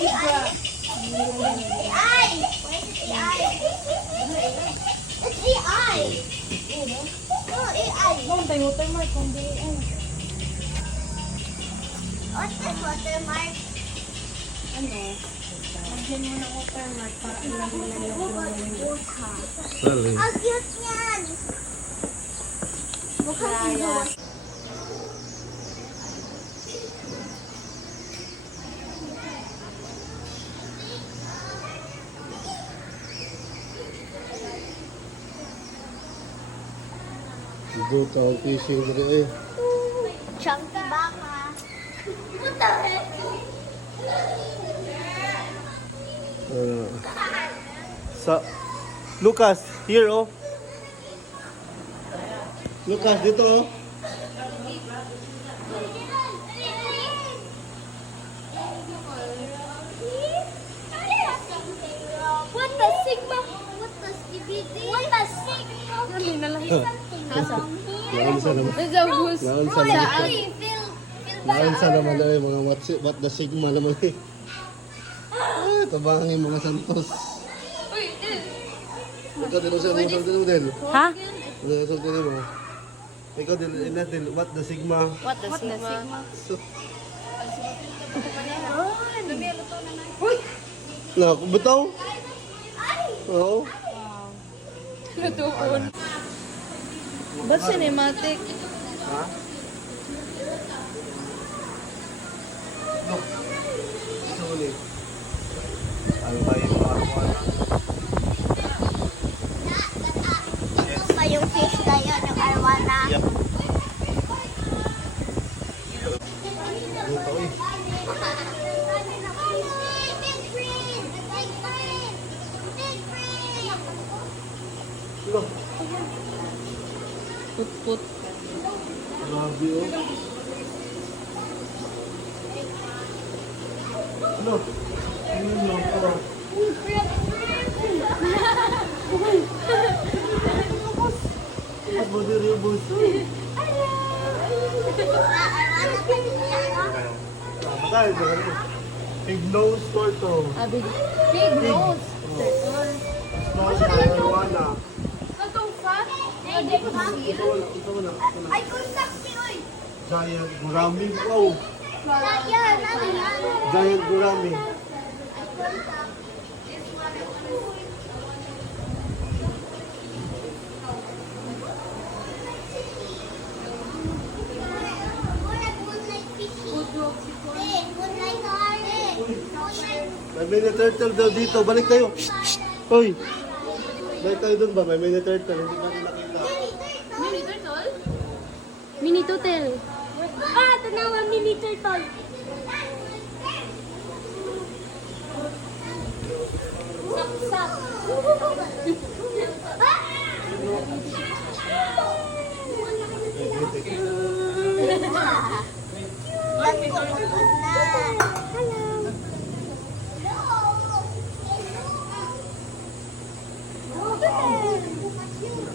Zebra. AI. Where's the AI? It's AI. Oh, AI. Ma'am, tayo watermark kung di ay. What's this watermark? Ano? Magyan mo ng watermark para alam mo na yung drawing. Really? Ang cute niyan. Mukhang Kaya. Go tao fishing dito eh. chunky baka. What the heck? Sa Lucas, here oh. Lucas, dito oh. What the sigma? What the skibidi? What the sigma? Dali na lang. Asa? Naunsa naman. Sa bus. Naunsa Roy, naman. Ali, Phil Naunsa naman na eh, mga what the sigma naman eh. Ah, tabangin mga Santos. Ikaw din sa mga Santos din. Ha? Ano sa Santos mo? Ikaw din natin, what the sigma. What the sigma? So, na, bitaw? Oo. Lutuon. Ba't cinematic? Ha? Look. Ito ulit. Ano tayo mga kuwan? Ito pa yung fish na yun, yung arwana. Yep. Ito eh. Look. Put-put. Grabe oh. Ano? Ano nyo ito? At mo din yung bus. Matay, big nose turtle. Abi. Big nose. Small marijuana. Katong fat? Ito mo na. Ay, contact si Uy. Giant gurami. Wow. Yan, Giant gurami. May mini turtle daw dito. Balik tayo. Hoy. Balik tayo dun ba? May mini turtle. Hindi natin nakita. Mini turtle? Mini turtle. Ah, tanawa mini turtle. Sak.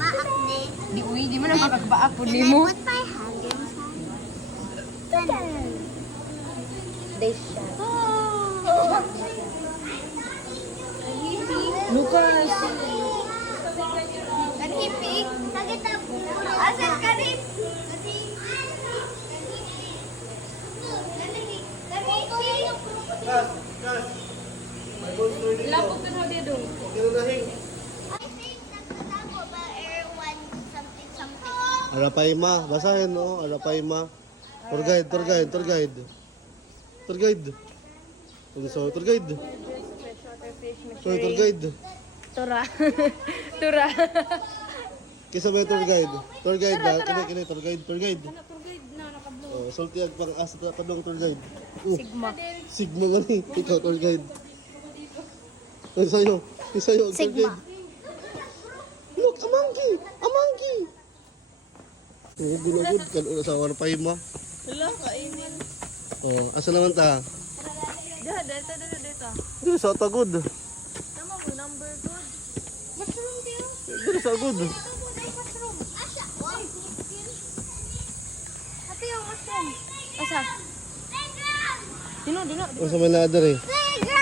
Maakne. Di uy, di mo na makagbaak po ni mo. Put my hand inside. Dish siya. Lucas. Kanipig. Sagita. Asan kanip? Gas! Gas! May monster dito. Lapot na ho dito. Okay na dahing. I think nagkatago ba air one something. Arapaima. Basahin no? Arapaima. Tour guide, tour guide, tour guide. Tour guide. So, tour guide. So, tour guide. Tura. Tura. Kisa may tour guide. Tour guide na. Kini, tour guide, tour guide. Tour guide na nakablo. Oh, sulti ang pang asa pa dong tour guide. Sigma. Sigma nga ni. Ikaw tour guide. Ang sayo. Ang sayo. ang tour Sigma. guide. Look, a monkey! A monkey! Oh, binagod ka na sa Arapaima. Wala, kainin. Oh, asa naman ta? Dito. Dito sa tagod. Tama mo, number good. Mushroom kayo? Dito sa agod. Mushroom. Ate yung mushroom. Asa? Dino. O sa may ladder eh. Playground!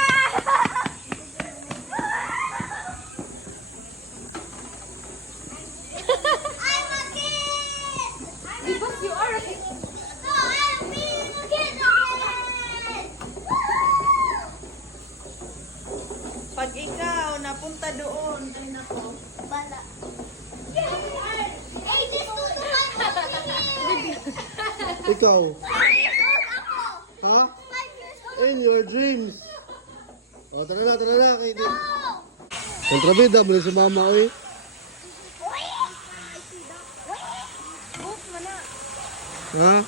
punta doon. Ay, nako. Bala. Hey, this tutuhan mo Ikaw. ako. Ha? 5 years old. In your dreams. O, tara na, tara na. Kayo din. No. Kontrabida, muli si mama, oy. Book mo na. Ha?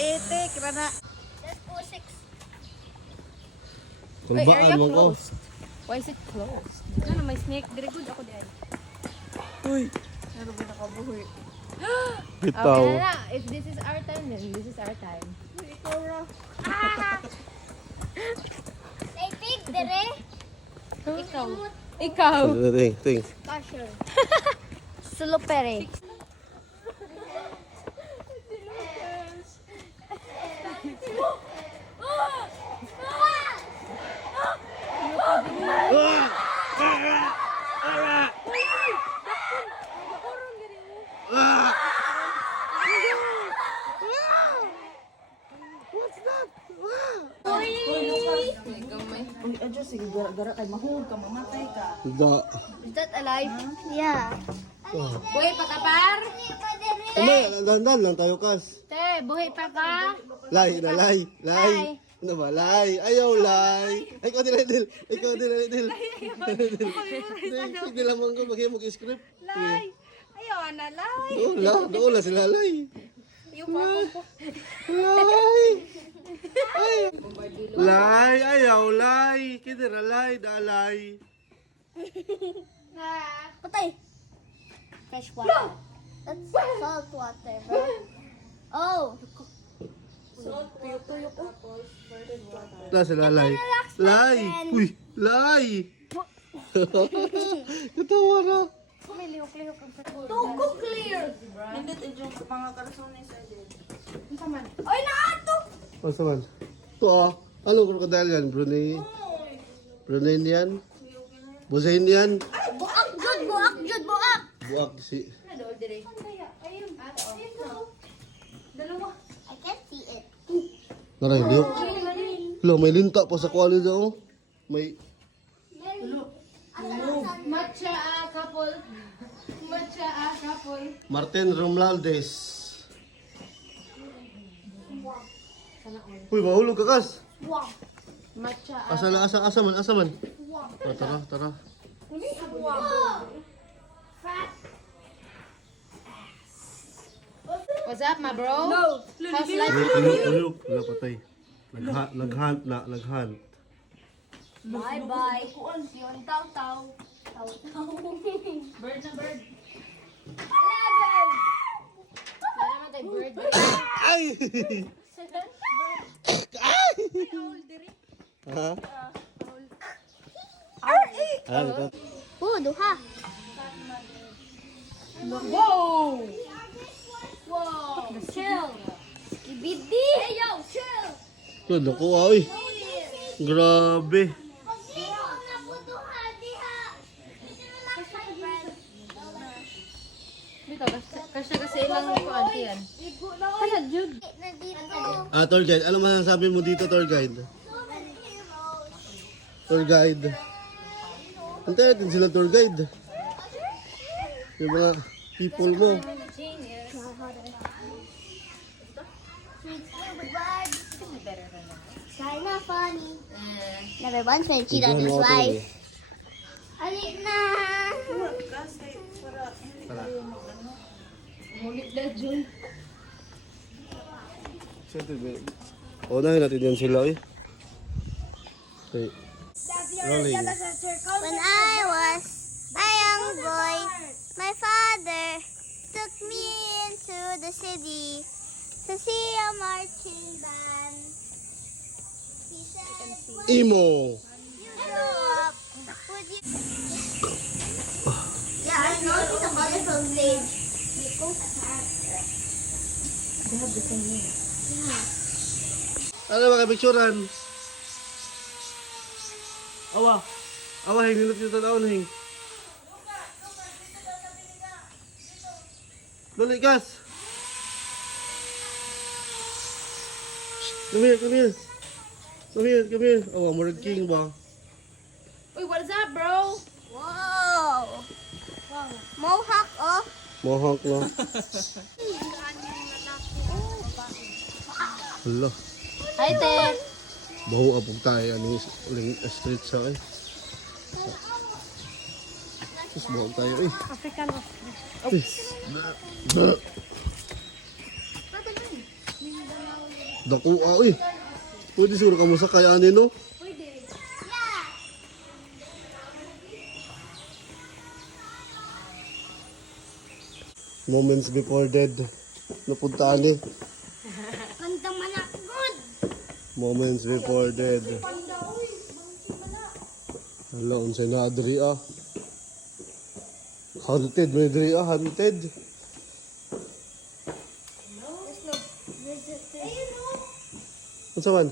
Ete, kira na. Let's go 6. Kulbaan mo ko. Why is it closed? Ano, may snake. Very good ako din. Uy. Ano ba nakabuhi? Bitaw. Okay na. If this is our time, then this is our time. Ikaw ra. Hey, pig, dere. Ikaw. Ikaw. Ting. Kasher. Sulopere. Uy, adyo, sige, gara-gara kay mahulog ka, mamatay ka. Da. Is that alive? Yeah. Buhay pa ka, par? Ano, dandan lang tayo, Kas. Te, buhay pa ka? Lay. Ano ba, lay? Ayaw, lay. Ay, ikaw din, Idil. Sige lamang ko, mag-script. Lay. Ayaw, na, lay. Doon la sila, lay. Yung po. Lay. Lay, ayaw, lay. Kidira, lay, dalay. Patay. Fresh water. That's salt water, bro. Oh. Tuyo po. La sila, lay. Lay. Uy, lay. Katawa na. May lihok-lihok ang sakot. Tuko clear. Nandit yung mga karasones sa dyan. Ang saman. Oy, naato. Ano saman? Ito ah. Anong krokodil yan? Brunei yan? Busain yan? Buak jud. Buak si... Dalawa. I can't see it. Naray, liyok. Hello, may linta pa sa kwali daw. May... Matcha couple. Martin Romualdez. Uy, mahulog ka, Kas. Wow. Matcha. Asa man. Oh, tara. What's up, my bro? No. How's life? Ulog. Wala patay. Naghunt. Bye. Yon taw. Bird na bird. 11. Wala naman tayo bird. Ay! Ha? Ano? Duha. Wow! Chill. Skibidi. Hey, yo, chill. Ito, nakuha, uy. Grabe. Dito, kasi ilang ko auntie yan. Kaya, Jude. Tour guide. Ano masasabi mo dito, tour guide? Tour guide. Antayin natin sila, tour guide. Yung mga people mo. China funny. Number one, so cheat on his wife. Alik na. Mulit na, Jude. Unahin natin yan sila, eh. Okay. Rolling. When I was a young boy, my father took me into the city to see a marching band. He said, Imo. you grow up, would you... Yeah, I know it's a colorful stage. They have the same name. Ano mga picturean? Awa, hinilot yung tanaon, hing. Dali, Gas. Come here. Come here, come here. Oh, Amor King ba? Uy, what's up, bro? Wow! Mohawk, oh. Mohawk na. Hala. Hi, te. Baho apog tayo. Ano yung street sa akin. Tapos baho tayo eh. African Dako eh. Pwede siguro ka mo sa kayanin no? Moments before dead. Napuntaan eh. Gandang manak. Good! Moments before dead. Hala, unsay na adri ah. Haunted, may adri ah, haunted. Unsa man?